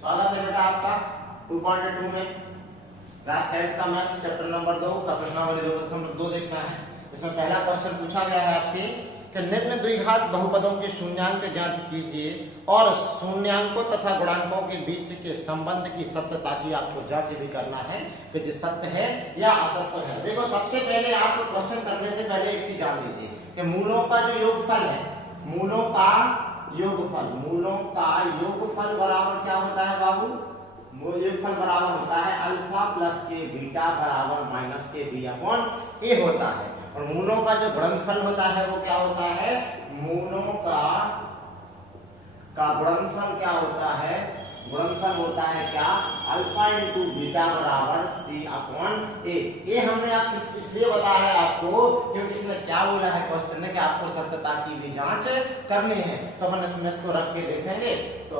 स्वागत है बेटा आपका 2.2 में क्लास 10 का मैथ्स चैप्टर नंबर 2 का प्रश्नावली 2.2 देखना है। इसमें पहला क्वेश्चन पूछा गया है आपसे कि निम्न द्विघात बहुपदों के शून्यांक ज्ञात कीजिए और शून्यांकों तथा गुणांकों के बीच के संबंध की सत्यता की आपको जांच भी करना है कि ये सत्य है या असत्य है। देखो सबसे पहले आपको क्वेश्चन करने से पहले एक चीज जान लीजिए कि मूलों का जो योगफल है, मूलों का योगफल बराबर क्या होता है बाबू? योगफल बराबर होता है अल्फा प्लस के बीटा बराबर माइनस के बी अपॉन ए होता है। और मूलों का जो गुणनफल होता है वो क्या होता है? मूलों का गुणनफल क्या होता है? गुणनफल होता है क्या? अल्फा इंटू बीटा बराबर सी अपॉन ए। ये हमने आप इसलिए बताया है आपको क्योंकि इसमें क्या बोला है क्वेश्चन में कि आपको सत्यता की भी जांच करनी है। तो अपन इसमें इसको रख के देखेंगे तो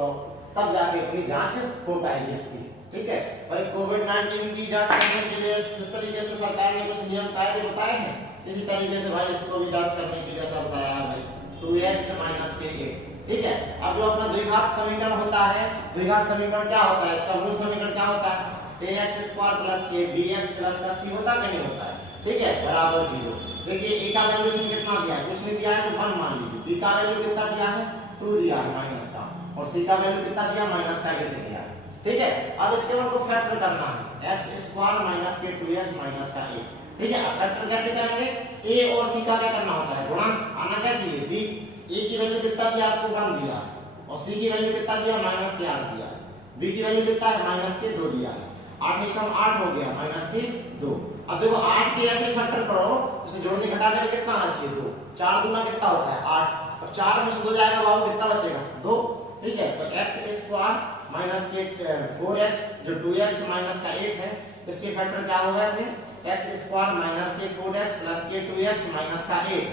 तब जाके अपनी जांच हो पाएगी इसकी। ठीक है भाई, कोविड-19 की जांच करने के लिए जिस तरीके से सरकार ने कुछ नियम कायदे बताए हैं, इसी तरीके से भाई इसको भी जांच करने के लिए ऐसा बताया है भाई 2x माइनस के। ठीक है, अब जो अपना द्विघात समीकरण होता है, द्विघात समीकरण क्या होता है? इसका मूल समीकरण क्या होता है? ax स्क्वायर प्लस के bx प्लस का c होता है कि नहीं होता है? ठीक है, बराबर 0। देखिए a का वैल्यू इसमें कितना दिया है? कुछ नहीं दिया है तो 1 मान लीजिए। b का वैल्यू कितना दिया है? 2 दिया है माइनस का, और c का वैल्यू कितना दिया? माइनस का 8 दिया है। ठीक है, अब इसके वन को फैक्टर करना है, x स्क्वायर माइनस के 2x माइनस का 8। ठीक है, अब फैक्टर कैसे करेंगे? a और c का क्या करना होता है? गुणा आना क्या चाहिए? b a की वैल्यू कितना दिया आपको? 1 दिया है, और c की वैल्यू कितना दिया? माइनस के 8 दिया है। b की वैल्यू कितना है? माइनस के 2 दिया है। 8 एकम 8 हो गया, माइनस के 2। अब देखो 8 के ऐसे फैक्टर करो, इसे जोड़ने घटाने में कितना आना चाहिए? 2। 4 दूना कितना होता है? 8। अब 4 में से 2 जाएगा बाबू, कितना बचेगा? 2। ठीक है, तो x स्क्वायर माइनस के 4x जो 2x माइनस का 8 है, इसके फैक्टर क्या होगा? अपने x स्क्वायर माइनस के 4x प्लस के 2x माइनस का 8।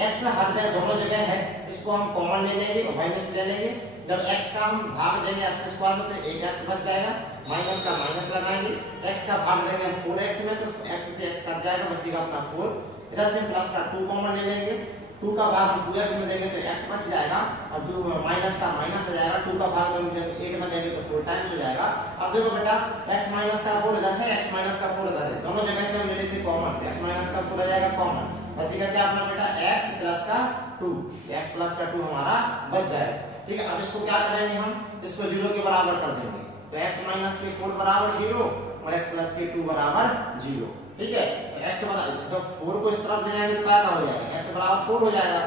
x हर जगह दोनों जगह है, इसको हम कॉमन ले लेंगे और माइनस ले लेंगे। जब x का हम भाग देंगे x स्क्वायर में तो 1x बच जाएगा, माइनस का माइनस लगाएंगे। x का भाग देंगे हम 4x में तो x से x कट जाएगा, बचेगा अपना 4। इधर से प्लस का 2 कॉमन ले लेंगे, 2 का भाग हम 2x में देंगे तो x बच जाएगा, और जो माइनस का माइनस हो जाएगा। 2 का भाग हम जब 8 में देंगे तो 4 टाइम्स हो जाएगा। अब देखो बेटा x माइनस का 4 इधर है, x माइनस का 4 इधर है, दोनों जगह से हम ले लेते कॉमन, x माइनस का 4 आ जाएगा कॉमन, बचेगा क्या अपना बेटा? x प्लस का 2। x प्लस का 2 हमारा बच जाएगा। ठीक है, अब इसको क्या करेंगे हम? इसको 0 के बराबर कर देंगे, तो x माइनस के 4 बराबर 0 और x प्लस के 2 बराबर 0। ठीक है, तो x बराबर तो 4 को इस तरफ ले जाएंगे तो क्या हो जाएगा? x बराबर 4 हो जाएगा,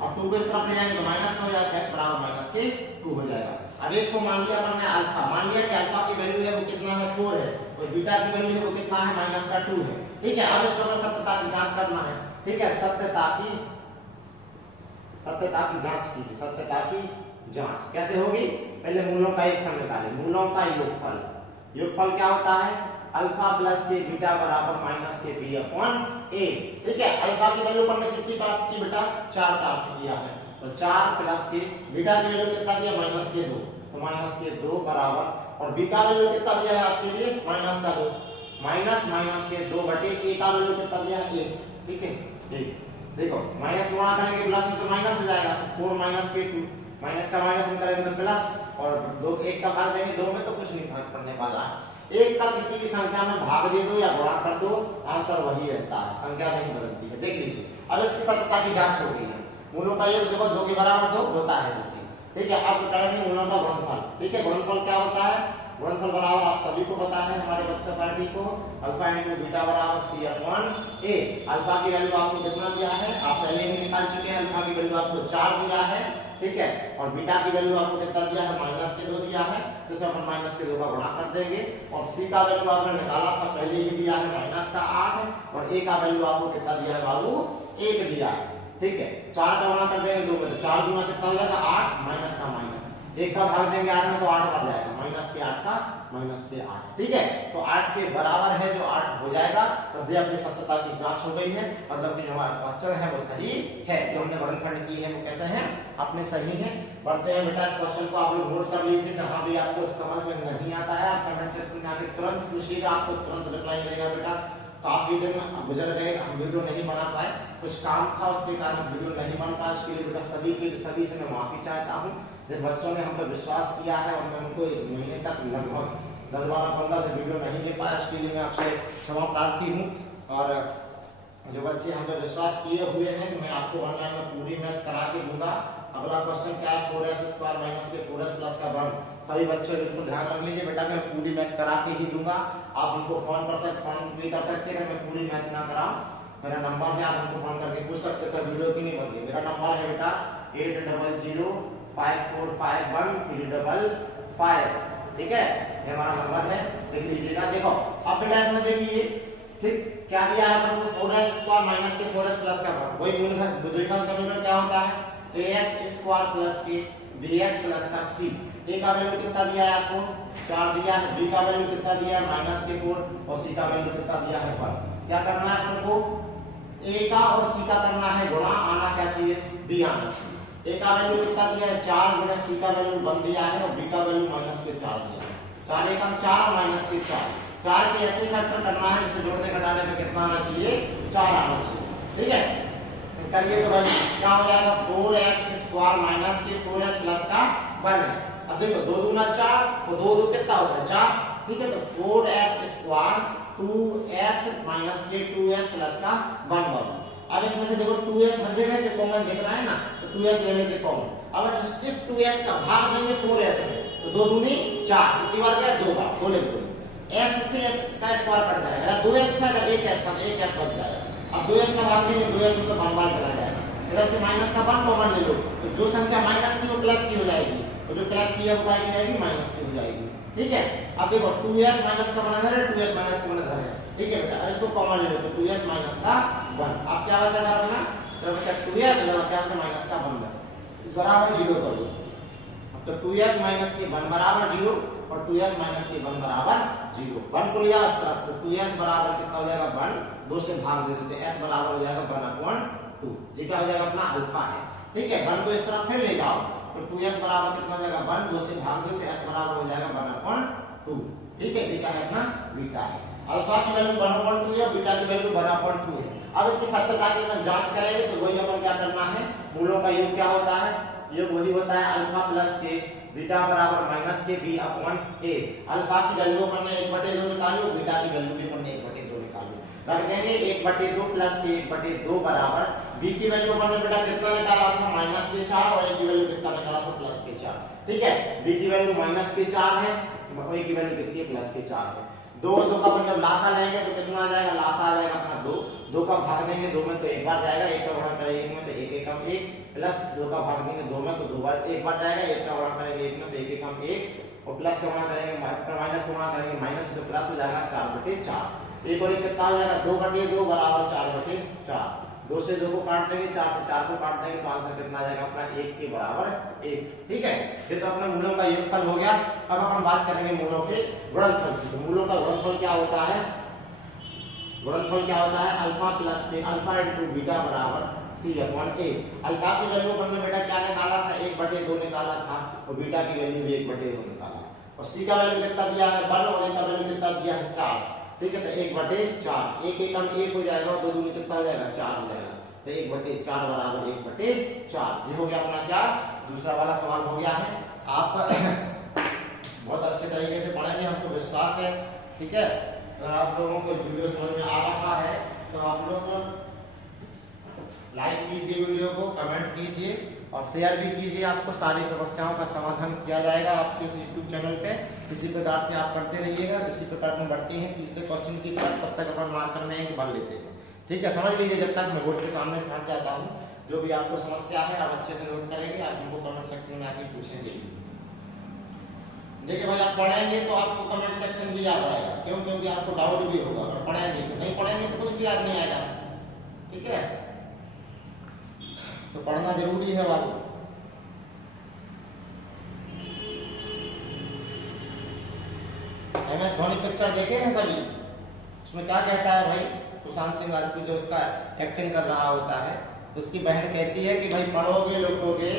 और 2 को इस तरफ ले जाएंगे तो माइनस हो जाएगा, x बराबर माइनस के 2 हो जाएगा। अब एक को मान लिया अपन ने अल्फा, मान लिया कि अल्फा की वैल्यू है वो कितना है? 4 है, और बीटा की वैल्यू है वो कितना है? माइनस का 2 है। ठीक है, अब इसको सत्यता की जांच करना है। ठीक है, सत्यता की जांच कीजिए। सत्यता की जांच कैसे होगी? पहले मूलों का योगफल निकालें। मूलों का योगफल, योगफल क्या होता है? अल्फा प्लस के बीटा बराबर माइनस के बी अपॉन ए। ठीक है, अल्फा की वैल्यू पर कितनी प्राप्त की बेटा? 4 प्राप्त किया है, तो 4 प्लस के बीटा की वैल्यू कितना दिया? माइनस के 2, तो माइनस के 2 बराबर, और बी का वैल्यू कितना दिया है आपके लिए? माइनस का 2, माइनस के 2 बटे ए का वैल्यू कितना दिया है? 1। ठीक है, ठीक, देखो माइनस गुणा करेंगे प्लस में तो माइनस हो जाएगा, 4 माइनस के 2, माइनस का माइनस में करेंगे तो प्लस, और 2 1 का भाग देंगे 2 में तो कुछ नहीं फर्क पड़ने वाला है। 1 का किसी भी संख्या में भाग दे दो या गुणा कर दो, आंसर वही रहता है, संख्या नहीं बदलती है। देख लीजिए, अब इसकी सत्यता की जांच हो गई है। मूलों का योग देखो 2 के बराबर 2 होता है। ठीक है, अब करेंगे मूलों का गुणनफल। ठीक है, गुणनफल क्या होता है? गुणनफल बराबर आप सभी को पता है, हमारे बच्चा पार्टी को, अल्फा इंटू बीटा बराबर सी अपॉन ए। अल्फा की वैल्यू आपको कितना दिया है? आप पहले ही निकाल चुके हैं। अल्फा की वैल्यू आपको 4 दिया है। ठीक है, और बीटा की वैल्यू आपको कितना दिया है? माइनस के 2 दिया है, तो इसे अपन माइनस के 2 का गुणा कर देंगे। और सी का वैल्यू आपने निकाला था पहले ही दिया है माइनस का 8, और ए का वैल्यू आपको कितना दिया है बाबू? 1 दिया है। ठीक है, 4 का गुणा कर देंगे 2 में, तो 4 दूना कितना हो जाएगा? 8, माइनस का माइनस, 1 का भाग देंगे 8 में तो 8 बन जाएगा, माइनस के 8 का माइनस के 8। ठीक है, तो 8 के बराबर है जो 8 हो जाएगा, तो ये अपनी सत्यता की जांच हो गई है। मतलब कि जो हमारा क्वेश्चन है वो सही है, जो हमने गुणनखंड की है वो कैसे है? अपने सही है। बढ़ते हैं बेटा, इस क्वेश्चन को आप लोग नोट कर लीजिए, जहां भी आपको समझ में नहीं आता है आप कमेंट सेक्शन में आके तुरंत पूछिएगा, आपको तुरंत रिप्लाई मिलेगा बेटा। काफी दिन गुजर गए, हम वीडियो नहीं बना पाए, कुछ काम था उसके कारण वीडियो नहीं बन पाया। उसके लिए बेटा सभी से मैं माफी चाहता हूँ। जिन बच्चों ने हम पर विश्वास किया है और मैं उनको महीने तक लगभग 10-12-15 दिन वीडियो नहीं दे पाया, उसके लिए मैं आपसे क्षमा प्रार्थी हूँ। और जो बच्चे हम पर विश्वास किए हुए हैं कि मैं आपको ऑनलाइन में पूरी मैथ करा के दूंगा। अगला क्वेश्चन क्या है, 4s² माइनस के 4s प्लस का वन। सभी बच्चों बिल्कुल ध्यान रख लीजिए बेटा, मैं पूरी मैथ करा के ही दूंगा। आप हमको फोन भी कर सकते हैं, मैं पूरी मैथ ना कराऊं। मेरा नंबर है, आप हमको फोन करके पूछ सकते हैं। सर वीडियो की नहीं बनती, मेरा नंबर है बेटा 8005451355, ठीक है, ये हमारा नंबर है, लिख लीजिएगा। देखो अब बेटा इसमें देखिए, ठीक क्या दिया है अपन को, 4s² माइनस के 4s प्लस का वन। वही मूलभूत द्विघात समीकरण क्या होता है, ax² प्लस के bx प्लस का c। a का वैल्यू कितना दिया है आपको, 4 दिया है, b का वैल्यू कितना दिया है -4, और c का वैल्यू कितना दिया है 1। क्या करना है अपन को, a का और c का करना है गुणा, आना क्या चाहिए, b आना चाहिए। a का वैल्यू कितना दिया है 4 गुणा c का वैल्यू 1 दिया है, और b का वैल्यू -4 दिया है। 4 एकम 4 और -4, 4 के ऐसे फैक्टर करना है जिससे जोड़ने घटाने में कितना आना चाहिए, 4 आना चाहिए, ठीक है। करिए तो भाई क्या हो जाएगा, 4s² माइनस के 4s प्लस का 1 है। अब देखो 2 दूना 4, तो 2 2 कितना होता है 4, ठीक है। तो 4s² 2s माइनस के 2s प्लस का 1 बन। अब इसमें से देखो 2s हर जगह से कॉमन दिख रहा है ना, तो 2s लेने दे कॉमन। अब इस 2s का भाग देंगे 4s में, तो 2 दूनी 4, कितनी बार क्या, 2 बार, बोले तो s से s का स्क्वायर कट जाएगा, 2s का 1s का 1s बच जाएगा। अब 2s का भाग देंगे 2s में, तो 1 बार चला जाएगा। इधर से माइनस का 1 कॉमन ले लो, तो जो संख्या माइनस की वो प्लस की हो जाएगी, और जो प्लस की है वो क्या हो जाएगी, माइनस की हो जाएगी, ठीक है। अब देखो 2s माइनस का बना है, 2s माइनस का बना है, ठीक है बेटा। इसको कॉमन ले लो, तो 2s माइनस का 1। अब क्या बचा अपना, तो बचा 2s और क्या होता है माइनस का 1 बराबर 0 कर दो। अब तो 2s माइनस के 1 बराबर 0 और 2s माइनस के 1 बराबर 0। 1 को लिया इस तरफ, तो 2s बराबर कितना हो जाएगा 1, 2 से भाग दे देते, s बराबर हो जाएगा 1/2। ये क्या हो जाएगा अपना अल्फा है, ठीक है। 1 को इस तरफ फिर ले जाओ, तो 2s बराबर कितना हो जाएगा 1, 2 से भाग दो, तो s बराबर हो जाएगा 1/2, ठीक है। ये क्या है अपना बीटा है। अल्फा की वैल्यू 1/2 है, बीटा की वैल्यू 1/2 है। अब इसकी सत्यता की हम जांच करेंगे, तो वही अपन क्या करना है, मूलों का योग क्या होता है, योग वही होता है अल्फा प्लस के बीटा बराबर माइनस के b अपॉन a। अल्फा की वैल्यू अपन ने 1/2 निकाली, बीटा की वैल्यू भी अपन ने 1/2 निकाली। रख देंगे 1/2 प्लस के 1/2 बराबर b की वैल्यू अपन ने बेटा कितना निकाला था, -4, और a की वैल्यू कितना निकाला था, +4, ठीक है। b की वैल्यू -4 है, a की वैल्यू कितनी है, +4 है। 2 का अपन जब लासा लेंगे तो कितना आ जाएगा, लासा आ जाएगा अपना 2, 2 का भाग देंगे 2 में तो एक बार जाएगा, 1 का गुणा करेंगे 1 में तो 1 एकम 1, प्लस 2 का भाग देंगे 2 में तो 2 बार एक बार जाएगा, 1 का गुणा करेंगे 1 में तो 1 एकम 1, और प्लस का गुणा करेंगे माइनस गुणा करेंगे माइनस, तो प्लस हो जाएगा 4/4। एक और एक कितना हो जाएगा 2/2 बराबर 4/4। 2 से 2 को काट देंगे, 4 से 4 को काट देंगे, तो आंसर कितना आ जाएगा अपना 1 के बराबर 1, ठीक है। ये तो अपना मूलों का योगफल हो गया। अब अपन बात करेंगे मूलों के गुणनफल की। तो मूलों का गुणनफल क्या होता है, गुणनफल क्या होता है, अल्फा प्लस के अल्फा इनटू बीटा बराबर c/a। अल्फा की वैल्यू हमने बेटा क्या निकाला था, 1/2 निकाला था, और बीटा की वैल्यू भी 1/2 निकाला, और c का वैल्यू कितना दिया है 1, और a का वैल्यू कितना दिया है 4, ठीक है। तो 1/4, 1 एकम 1 हो जाएगा, और 2 दूनी कितना हो जाएगा 4 हो जाएगा, तो 1/4 बराबर 1/4। ये हो गया अपना क्या, दूसरा वाला सवाल हो गया है। आप बहुत अच्छे तरीके से पढ़ेंगे, हमको विश्वास है, ठीक है। अगर आप लोगों को वीडियो समझ में आ रहा है तो आप लोग लाइक कीजिए वीडियो को, कमेंट कीजिए और शेयर भी कीजिए। आपको सारी समस्याओं का समाधान किया जाएगा आपके इस यूट्यूब चैनल पे। इसी प्रकार से आप पढ़ते रहिएगा, इसी प्रकार में बढ़ते हैं तीसरे क्वेश्चन की तरफ, तब तक अपन मार्कर में बन लेते हैं, ठीक है। समझ लीजिए, जब तक मैं बोर्ड के सामने से हट जाता हूँ, जो भी आपको समस्या है आप अच्छे से नोट करेंगे, आप हमको कमेंट सेक्शन में आके पूछेंगे। देखिए भाई, आप पढ़ेंगे तो आपको कमेंट सेक्शन भी याद आएगा, क्यों, क्योंकि आपको डाउट भी होगा। अगर पढ़ेंगे तो, नहीं पढ़ेंगे तो कुछ भी याद नहीं आएगा, ठीक है। तो पढ़ना जरूरी है बाबू। MS धोनी पिक्चर देखे हैं सभी, उसमें क्या कहता है भाई, सुशांत सिंह राजपूत जो उसका एक्टिंग कर रहा होता है, उसकी बहन कहती है कि भाई पढ़ोगे लिखोगे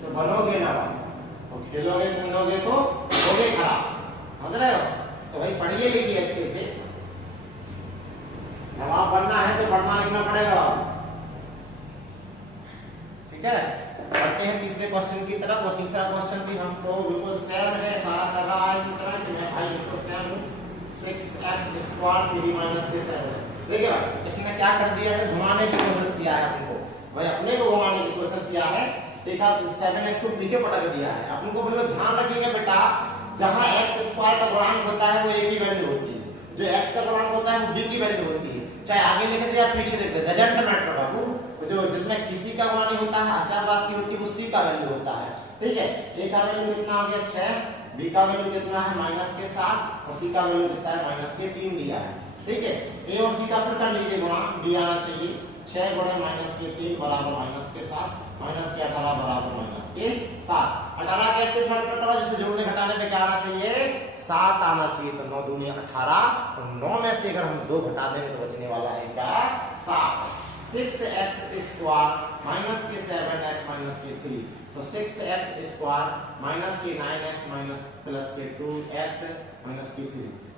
तो बनोगे ना, और खेलोगे कूदोगे तो होगे खराब, समझ रहे हो। तो भाई पढ़िए लिखिए अच्छे से, वहां बनना है तो पढ़ना लिखना पड़ेगा। ठीक है, बढ़ते हैं तीसरे क्वेश्चन की तरफ। और तीसरा क्वेश्चन भी हमको बिल्कुल सेम है, सारा कर रहा है इसी तरह कि मैं भाई बिल्कुल सेम हूं। 6x स्क्वायर 3 माइनस के 7। देखिए भाई इसने क्या कर दिया है, घुमाने की कोशिश किया है हमको, भाई अपने को घुमाने की कोशिश किया है। देखा 7x को पीछे पटक दिया है। अपन को बिल्कुल ध्यान रखिएगा बेटा, जहां x स्क्वायर का गुणांक होता है वो एक ही वैल्यू होती है, जो x का गुणांक होता है वो b की वैल्यू होती है, चाहे आगे लिख दे या पीछे लिख दे, डजंट मैटर बाबू। जो जिसमें किसी का गुणा नहीं होता है, अचर राशि होती है, वो c का वैल्यू होता है। ठीक है, a का वैल्यू कितना हो गया 6, b का वैल्यू कितना है माइनस के 7 और c का वैल्यू कितना है माइनस के 3 दिया है। ठीक है, a और c का फिर कर लीजिए गुणा, b आना चाहिए 6 गुणा माइनस के 3 बराबर माइनस के 7, माइनस के 18 बराबर माइनस के 7। 18 कैसे शॉर्टकट करो, जैसे जोड़ने घटाने पे क्या आना चाहिए 7 आना चाहिए, तो 9 दूनी 18 और 9 में से अगर हम 2 घटा देंगे तो बचने वाला है क्या 7। 6x स्क्वायर माइनस के 7x माइनस के 3, तो 6x स्क्वायर माइनस के 9x माइनस प्लस के 2x माइनस के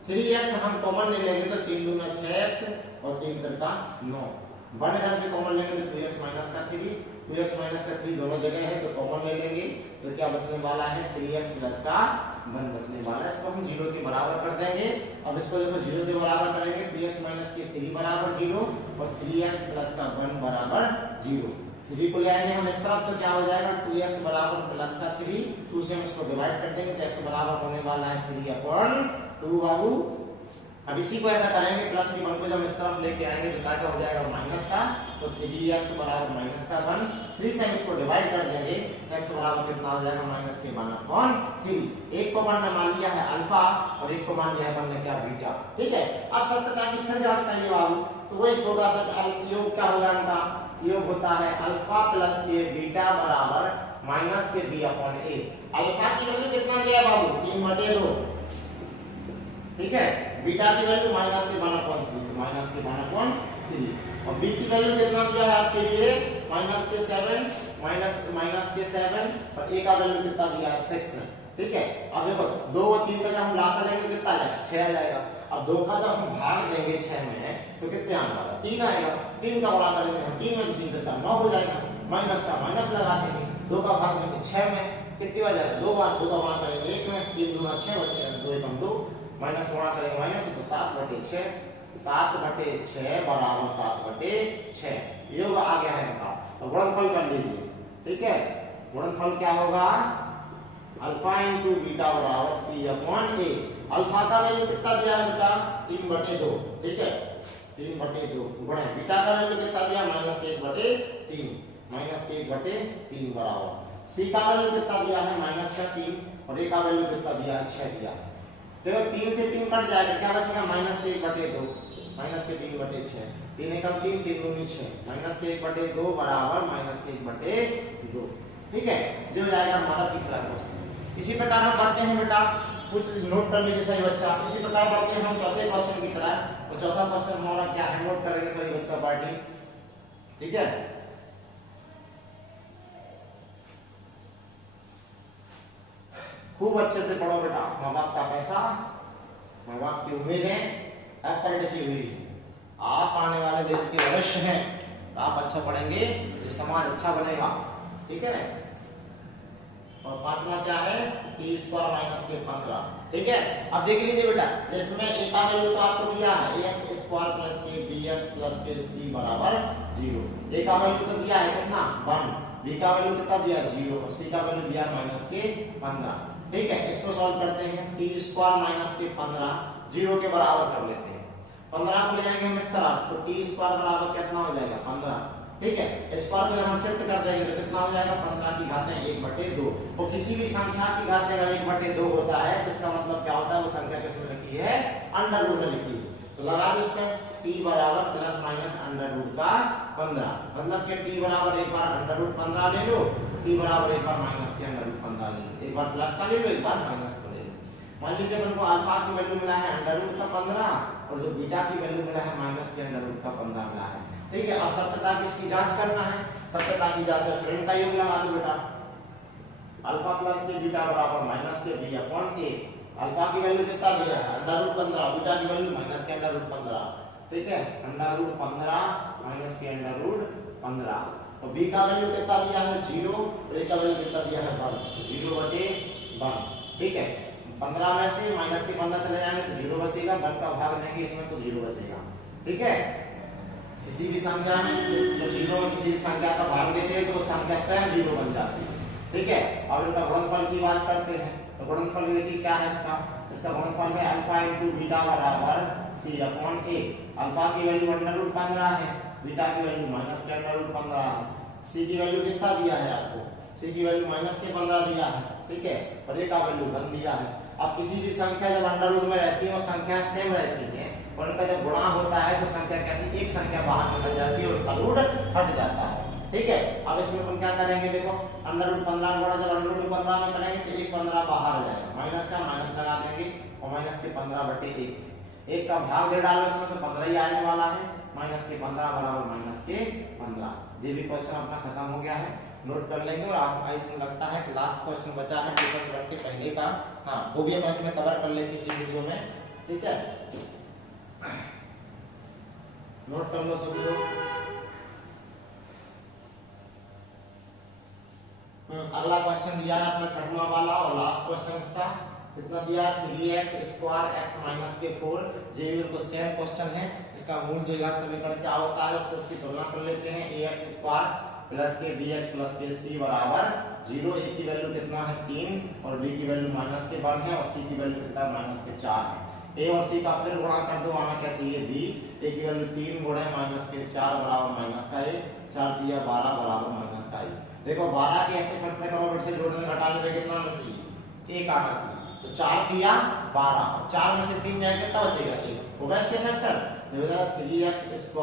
3x हम कॉमन ले लेंगे तो 3 दूना 6x और 3 का 9, वन इधर से कॉमन लेंगे तो 2x माइनस का 3, 2x माइनस का 3 दोनों जगह है तो कॉमन ले लेंगे तो क्या बचने वाला है 3x प्लस का 1 बचने वाला है। इसको हम 0 के बराबर कर देंगे। अब इसको देखो 0 के बराबर करेंगे, 2x माइनस के 3 बराबर 0 और 3x प्लस का 1 बराबर 0। 3 को ले आएंगे हम इस तरफ तो क्या हो जाएगा 2x बराबर प्लस का 3, 2 से हम इसको डिवाइड कर देंगे तो x बराबर होने वाला है 3/2 बाबू। अब इसी को ऐसा करेंगे प्लस की 1 को जब इस तरफ लेके आएंगे तो क्या हो जाएगा माइनस का, तो 3x बराबर माइनस का 1, 3 से हम इसको डिवाइड कर देंगे तो x बराबर कितना हो जाएगा माइनस के 1/3। एक को मान मान लिया है अल्फा और एक को मान लिया है बनने क्या बीटा। ठीक है, अब सत्यता की फिर जांच करिए बाबू, तो वही छोटा सा योग क्या होगा इनका, योग होता है अल्फा प्लस के बीटा बराबर माइनस के b/a। अल्फा की वैल्यू कितना दिया है बाबू 3/2। ठीक है, बीटा की वैल्यू माइनस के 1/3, माइनस के 1/3 और बी की वैल्यू कितना दिया है आपके लिए माइनस के 7, माइनस के 7 और ए का वैल्यू कितना दिया है 6। ठीक है, अब देखो 2 और 3 का जब हम लासा लेंगे तो कितना आ जाएगा 6 आ जाएगा। अब 2 का जब हम भाग देंगे 6 में तो कितने आने वाला 3 आएगा, 3 का गुणा करेंगे हम 3 में 3 का 9 हो जाएगा, माइनस का माइनस लगा देंगे, 2 का भाग देंगे 6 में कितनी बार जाएगा 2 बार, 2 का गुणा करेंगे 1 में, 3 दूना 6 बचेगा 2 एकम 2, माइनस गुणा करेंगे माइनस तो 7/6, 7/6 बराबर 7/6 योग आ गया है इनका। तो गुणनफल कर लीजिए। ठीक है, गुणनफल क्या होगा अल्फा इंटू बीटा बराबर c/a। अल्फा का वैल्यू कितना दिया है बेटा 3/2। ठीक है, 3/2 गुणा बीटा का वैल्यू कितना दिया -1/3, -1/3 बराबर c का वैल्यू कितना दिया है -3 और a का वैल्यू कितना दिया है 6 दिया है। देखो 3 से 3 कट जाएगा, क्या बचेगा -1/2, -3/6, 3 एकम 3, 3 दूनी 6, -1/2 बराबर -1/2। ठीक है, जो हो जाएगा हमारा तीसरा क्वेश्चन। इसी प्रकार हम पढ़ते हैं बेटा, कुछ नोट कर लीजिए सही बच्चा। इसी प्रकार पढ़ते हैं हम चौथे क्वेश्चन की तरह, और चौथा क्वेश्चन हमारा क्या है नोट करेंगे सही बच्चा पार्टी। ठीक है, खूब अच्छे से पढ़ो बेटा, माँ बाप का पैसा, माँ बाप की उम्मीदें एफर्ट की हुई है। आप आने वाले देश के भविष्य हैं, आप अच्छा पढ़ेंगे तो समाज अच्छा बनेगा। ठीक है, और पांचवा क्या है t² - 15। ठीक है, अब देख लीजिए बेटा, जिसमें a का वैल्यू तो आपको दिया है ax² + k bx + k c बराबर 0। a का वैल्यू तो दिया है कितना 1, b का वैल्यू कितना दिया 0 और c का वैल्यू दिया -15। ठीक है, इसको सॉल्व करते हैं। t² - 15 0 के बराबर कर लेते हैं, 15 को ले जाएंगे हम इस तरफ तो t² बराबर कितना हो जाएगा 15। ठीक है, स्क्वायर को हम शिफ्ट कर देंगे तो कितना हो जाएगा 15 की घातें 1/2। और किसी भी संख्या की घातें अगर 1/2 होता है तो इसका मतलब क्या होता है, वो संख्या किसमें लिखी है अंडर रूट में लिखी है। तो लगा दो इसमें t बराबर प्लस माइनस अंडर रूट का 15, मतलब कि t बराबर एक बार अंडर रूट 15 ले लो, t बराबर एक बार माइनस के अंडर रूट 15 ले लो, एक बार प्लस का ले लो, एक बार माइनस का ले लो। मान लीजिए अपन को अल्फा की वैल्यू मिला है अंडर रूट का 15 और जो बीटा की वैल्यू मिला है माइनस के अंडर रूट का 15 मिला है। ठीक है, अब सत्यता किसकी जांच करना है, सत्यता की जांच है फ्रेंड का योग लगा दो बेटा, अल्फा प्लस के बीटा बराबर माइनस के b/a। अल्फा की वैल्यू कितना दिया है अंडर रूट 15, बीटा की वैल्यू माइनस के अंडर रूट 15, ठीक है, अंडर रूट 15 माइनस के अंडर रूट 15। तो b का वैल्यू कितना दिया है 0 और a का वैल्यू कितना दिया है 1, 0/1। ठीक है, 15 में से माइनस के 15 चले जाएंगे तो 0 बचेगा, 1 का भाग देंगे इसमें तो 0 बचेगा। ठीक है, किसी भी संख्या में जब 0 में किसी भी संख्या का भाग देते हैं तो संख्या स्वयं 0 बन जाती है। ठीक है, अब इनका गुणनफल की बात करते हैं तो गुणनफल देखिए क्या है इसका गुणनफल है अल्फा इंटू बीटा बराबर c अपॉन a। अल्फा की वैल्यू अंडर रूट 15 है, बीटा की वैल्यू माइनस के अंडर रूट 15 है, c की वैल्यू कितना दिया है आपको, c की वैल्यू माइनस के 15 दिया है। ठीक है, और a का वैल्यू 1 दिया है। अब किसी भी संख्या जब अंडर रूट में रहती है वो संख्या सेम रहती है और उनका जब गुणा होता है तो संख्या कैसी, एक संख्या बाहर निकल जाती है और उसका रूट हट जाता है। ठीक है, अब इसमें हम क्या करेंगे, देखो अंडर रूट 15 गुणा जब अंडर रूट 15 में करेंगे तो 1 15 बाहर आ जाएगा, माइनस का माइनस लगा देंगे और माइनस के 15/1, एक का भाग दे डालो इसमें तो 15 ही आने वाला है, माइनस के 15 बराबर माइनस के 15। ये भी क्वेश्चन अपना खत्म हो गया है, नोट कर लेंगे। और आपको आई थिंक लगता है कि लास्ट क्वेश्चन बचा है पेपर 1 के पहले का, हाँ वो भी अपन इसमें कवर कर लेते इसी वीडियो में। ठीक है, नोट कर लो सभी लोग। अगला क्वेश्चन दिया है अपना 6वां वाला और लास्ट क्वेश्चन इसका कितना दिया है 3x² x माइनस के 4। ये भी बिल्कुल सेम क्वेश्चन है, इसका मूल द्विघात समीकरण क्या होता है उससे इसकी तुलना कर लेते हैं। ax² प्लस के bx प्लस के c बराबर 0। a की वैल्यू कितना है 3 और b की वैल्यू माइनस के 1 है और c की वैल्यू कितना माइनस के 4 है। a और c का फिर गुणा कर दो, आना क्या चाहिए b, a की वैल्यू 3 गुणा माइनस के 4 बराबर माइनस का 1, 4 दिया 12 बराबर माइनस का 1। देखो 12 के ऐसे फैक्टर करो बैठे जोड़ने घटाने में कितना आना चाहिए 1 आना चाहिए, तो 4 दिया 12, 4 में से 3 जाएगा कितना बचेगा 1, होगा इसके फैक्टर ये हो जाएगा 3x²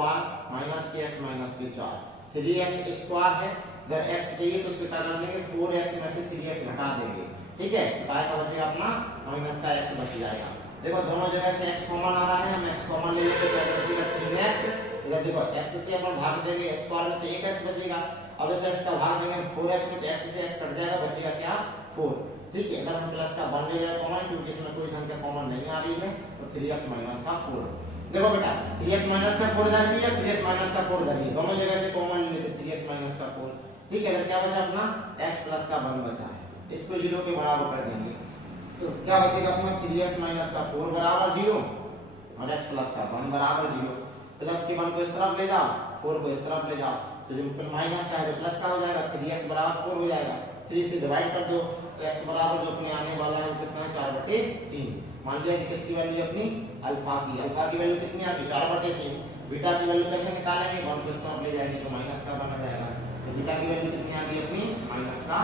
माइनस के x माइनस के 4। 3x² है, अगर x चाहिए तो उसको क्या कर देंगे 4x में से 3x घटा देंगे। ठीक है, तो काय का बचेगा अपना माइनस का x बच जाएगा। देखो दोनों जगह से x कॉमन आ रहा है, हम x कॉमन ले लेंगे तो क्या बचेगा 3x। इधर देखो x से अपन भाग देंगे स्क्वायर में तो 1x बचेगा, अब इस x का भाग देंगे हम 4x में तो x से x कट जाएगा, बचेगा क्या 4। ठीक है, इधर हम प्लस का 1 ले रहे हैं कॉमन क्योंकि इसमें कोई संख्या कॉमन नहीं आ रही है, तो 3x माइनस का 4। देखो बेटा 3x माइनस का 4 इधर भी है, 3x माइनस का 4 इधर भी, दोनों जगह से कॉमन ले लेते 3x माइनस का 4। ठीक है, इधर क्या बचा अपना x प्लस का 1 बचा है, इसको 0 के बराबर कर देंगे तो क्या बचेगा अपना 3x माइनस का 4 बराबर 0 और x प्लस का 1 बराबर 0। प्लस के 1 को इस तरफ ले जाओ, 4 को इस तरफ ले जाओ, तो जो माइनस का है जो प्लस का हो जाएगा, 3x बराबर 4 हो जाएगा, 3 से डिवाइड कर दो तो x बराबर जो अपने आने वाला है वो कितना है 4/3। मान लिया कि किसकी वैल्यू अपनी अल्फा की वैल्यू कितनी आ गई 4/3। बीटा की वैल्यू कैसे निकालेंगे, 1 को इस तरफ ले जाएंगे तो माइनस का 1 आ जाएगा, तो बीटा की वैल्यू कितनी आ गई अपनी माइनस का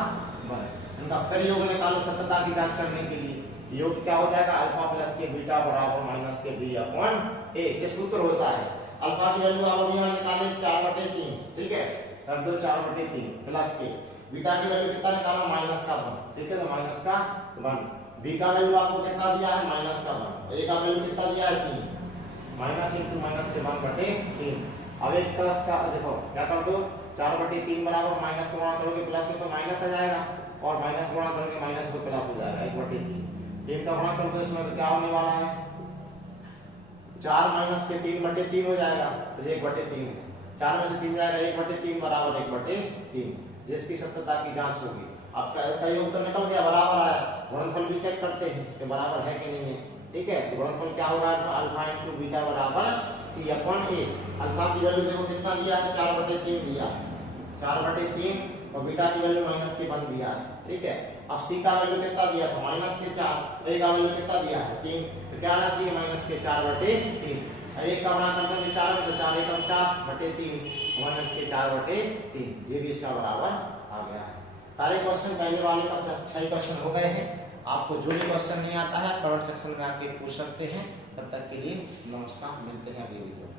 1। इनका फिर योग निकालो सत्यता की जांच करने के लिए, योग क्या हो जाएगा अल्फा प्लस के बीटा बराबर माइनस के b अपॉन a। ये सूत्र होता है, अल्फा की वैल्यू आप यहां निकाले 4/3। ठीक है, कर दो 4/3 प्लस के, बीटा की वैल्यू कितना निकाला माइनस का 1। ठीक है, तो माइनस का 1, b का वैल्यू आपको कितना दिया है माइनस का 1, a का वैल्यू कितना दिया है 3, माइनस इंटू माइनस के 1/3। अब एक प्लस का देखो क्या कर दो 4/3 बराबर माइनस गुणा करोगे प्लस में तो माइनस आ जाएगा और माइनस गुणा करोगे माइनस तो प्लस हो जाएगा 1/3। 3 का गुणा कर दो इसमें तो क्या होने वाला है 4 माइनस के 3/3 हो जाएगा, तो 1/3 है, 4 में से 3 जाएगा 1/3 बराबर 1/3, जिसकी सत्यता की जांच होगी। आपका योग तो निकल गया बराबर आया, गुणनफल भी चेक करते हैं कि बराबर है कि नहीं है। ठीक है, तो गुणनफल क्या होगा अल्फा इंटू बीटा बराबर c अपॉन a। अल्फा की वैल्यू देखो कितना दिया है 4/3 दिया है, 4/3 और बीटा की वैल्यू माइनस के 1 दिया है। ठीक है, अब c का वैल्यू कितना दिया था माइनस के 4, a का वैल्यू कितना दिया है 3, तो क्या आना चाहिए माइनस के 4/3। अब एक का गुणा कर देंगे 4 में तो 4 एकम 4/3 माइनस के 4/3, ये भी इसका बराबर आ गया है। सारे क्वेश्चन पहले वाले का 6 क्वेश्चन हो गए हैं। आपको जो भी क्वेश्चन नहीं आता है कमेंट सेक्शन में आके पूछ सकते हैं। तब तक के लिए नमस्कार, मिलते हैं अगली वीडियो में।